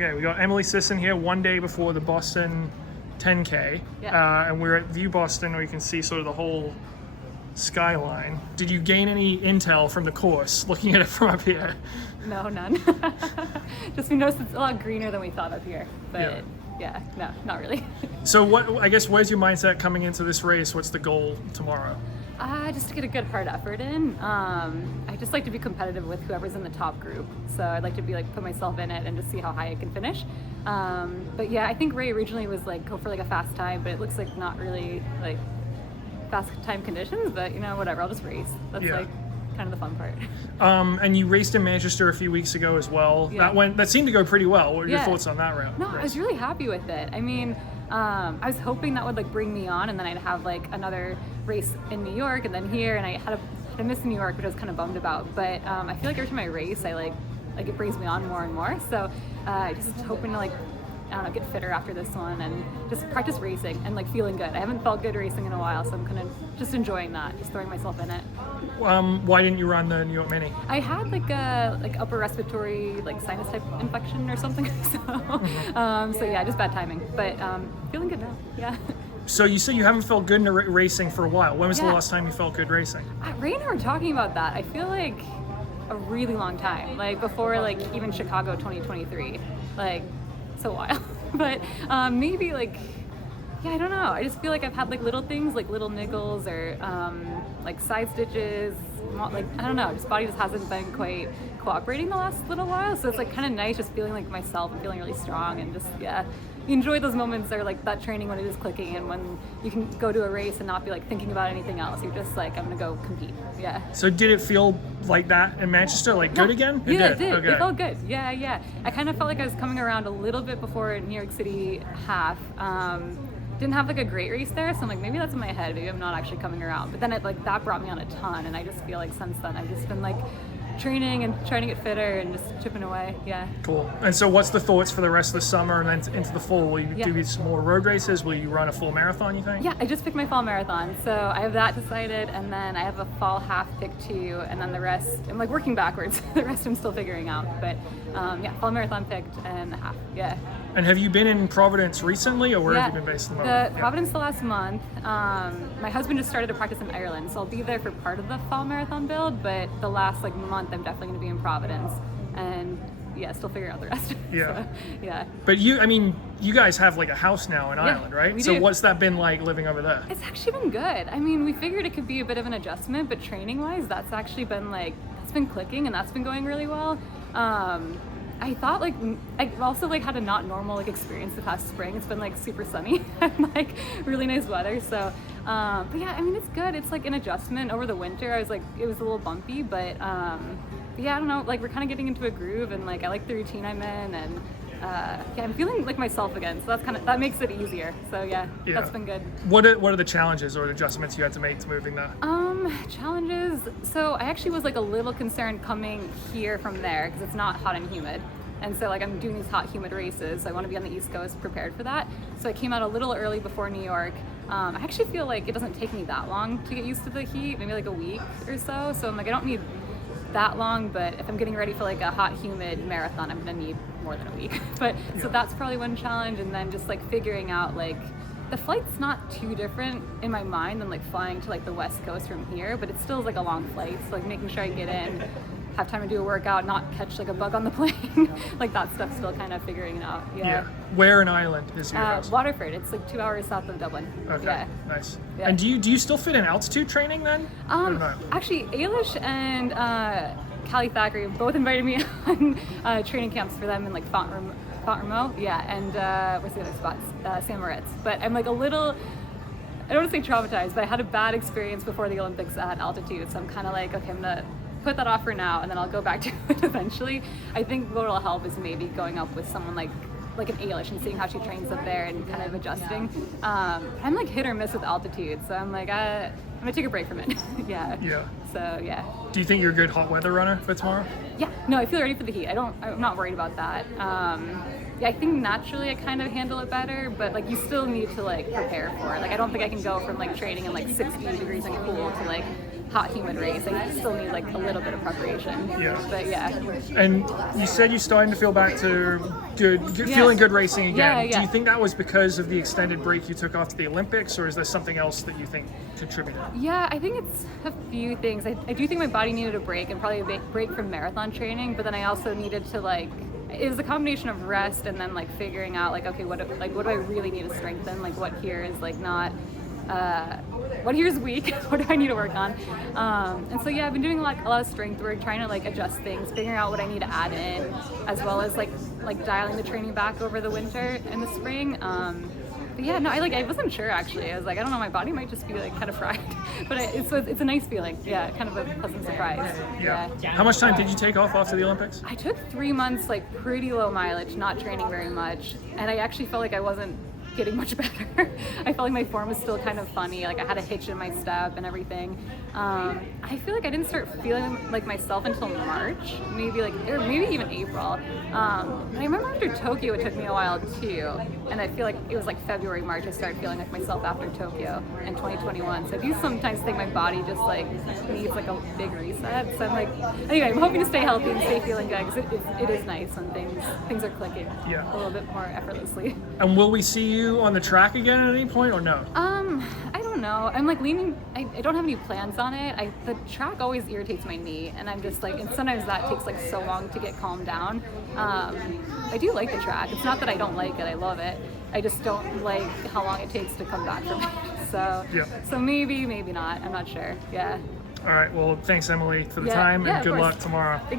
Okay, we got Emily Sisson here one day before the Boston 10K, and we're at View Boston where you can see sort of the whole skyline. Did you gain any intel from the course looking at it from up here? No, none. Just we noticed it's a lot greener than we thought up here, but no, not really. So where's your mindset coming into this race? What's the goal tomorrow? Just to get a good hard effort in. I just like to be competitive with whoever's in the top group. So I'd like to be put myself in it and just see how high I can finish. But yeah, I think Ray originally was go for a fast time, but it looks like not really fast time conditions, but whatever, I'll just race. That's kind of the fun part. And you raced in Manchester a few weeks ago as well. Yeah. That seemed to go pretty well. What are your thoughts on that round? No, I was really happy with it. I mean, I was hoping that would bring me on, and then I'd have another race in New York and then here, and I had to miss New York, which I was kind of bummed about. But I feel like every time I race, I it brings me on more and more. So just hoping to I don't know, get fitter after this one and just practice racing and feeling good. I haven't felt good racing in a while, so I'm kind of just enjoying that, just throwing myself in it. Why didn't you run the New York Mini? I had a upper respiratory sinus type infection or something. So yeah, just bad timing. But feeling good now. Yeah. So you say you haven't felt good in racing for a while. When was the last time you felt good racing? Ray and I were talking about that. I feel like a really long time. Before even Chicago 2023. It's a while. But maybe I don't know. I just feel like I've had little things, little niggles or side stitches. I don't know. Just body just hasn't been quite cooperating the last little while. So it's kind of nice just feeling like myself and feeling really strong and just you enjoy those moments or that training when it is clicking and when you can go to a race and not be thinking about anything else. You're just I'm gonna go compete. Yeah. So did it feel like that in Manchester? Good again? It did. Okay. It felt good. Yeah. I kind of felt like I was coming around a little bit before New York City half. Didn't have a great race there, so I'm maybe that's in my head. Maybe I'm not actually coming around. But then it that brought me on a ton, and I just feel since then I've just been training and trying to get fitter and just chipping away. Yeah. Cool. And so what's the thoughts for the rest of the summer and then into the fall? Will you do some more road races? Will you run a full marathon, you think? Yeah, I just picked my fall marathon. So I have that decided, and then I have a fall half picked too, and then the rest, I'm working backwards. The rest I'm still figuring out. But fall marathon picked and a half. Yeah. And have you been in Providence recently, or where have you been based in the moment? Providence the last month. My husband just started to practice in Ireland, so I'll be there for part of the fall marathon build, but the last month I'm definitely going to be in Providence, and still figuring out the rest. Yeah. So, But you guys have a house now in Ireland, right? We so do. What's that been like living over there? It's actually been good. I mean, we figured it could be a bit of an adjustment, but training-wise, that's actually been it's been clicking, and that's been going really well. I thought I also had a not normal experience the past spring. It's been super sunny and really nice weather. So, but yeah, I mean it's good. It's an adjustment over the winter. I was it was a little bumpy, but yeah, I don't know. We're kind of getting into a groove, and I like the routine I'm in, and I'm feeling myself again. So that makes it easier. So yeah, that's been good. What are the challenges or adjustments you had to make to moving there? Challenges. So I actually was a little concerned coming here from there because it's not hot and humid. And so I'm doing these hot humid races. So I want to be on the East Coast prepared for that. So I came out a little early before New York. I actually feel it doesn't take me that long to get used to the heat, maybe a week or so. So I'm I don't need that long, but if I'm getting ready for a hot humid marathon, I'm gonna need more than a week. But so that's probably one challenge, and then just figuring out the flight's not too different in my mind than flying to the West Coast from here, but it still is a long flight. So making sure I get in, have time to do a workout, not catch a bug on the plane. That stuff's still kind of figuring it out. Yeah. Where in Ireland is your house? Waterford. It's 2 hours south of Dublin. Okay. Yeah. Nice. Yeah. And do you still fit in altitude training then? Actually, Ailish and Callie Thackeray both invited me on training camps for them in Font-Romeu, and what's the other spots? San Moritz. But I'm a little, I don't want to say traumatized, but I had a bad experience before the Olympics at altitude, so I'm kind of okay, I'm gonna put that off for now, and then I'll go back to it eventually. I think what will help is maybe going up with someone like an Ailish and seeing how she trains up there and kind of adjusting. I'm hit or miss with altitude, so I'm I'm gonna take a break from it. Yeah. So yeah. Do you think you're a good hot weather runner for tomorrow? Yeah. No, I feel ready for the heat. I'm not worried about that. I think naturally I kind of handle it better, but you still need to prepare for it. I don't think I can go from training in 60 degrees and cool to hot, humid race. I still need like a little bit of preparation. Yeah. But yeah. And you said you're starting to feel back to feeling good racing again. Yeah, yeah. Do you think that was because of the extended break you took after the Olympics, or is there something else that you think contributed? Yeah, I think it's a few things. I do think my body needed a break, and probably a break from marathon training, but then I also needed to like, it was a combination of rest and then like figuring out like, okay, what do I really need to strengthen? Like what here is like not, what here's weak, what do I need to work on? And so yeah, I've been doing a lot of strength work, trying to like adjust things, figuring out what I need to add in, as well as like dialing the training back over the winter and the spring. But yeah, no, I wasn't sure actually. I was like, I don't know, my body might just be like kind of fried, but it's a nice feeling. Yeah, kind of a pleasant surprise. Yeah. How much time did you take off after the Olympics? I took 3 months, like pretty low mileage, not training very much, and I actually felt like I wasn't getting much better. I felt like my form was still kind of funny, like I had a hitch in my step and everything. I feel like I didn't start feeling like myself until March, maybe even April. And I remember after Tokyo it took me a while too, and I feel like it was like February, March I started feeling like myself after Tokyo in 2021. So I do sometimes think my body just like needs like a big reset. So I'm like, anyway, I'm hoping to stay healthy and stay feeling good, because it is nice when things are clicking a little bit more effortlessly. And will we see you on the track again at any point, or no? I don't know. I'm like leaning. I don't have any plans on it. The track always irritates my knee, and I'm just like, and sometimes that takes like so long to get calmed down. I do like the track. It's not that I don't like it. I love it. I just don't like how long it takes to come back from it. So maybe not. I'm not sure. Yeah. All right. Well, thanks, Emily, for the time, and good luck tomorrow. Thank you.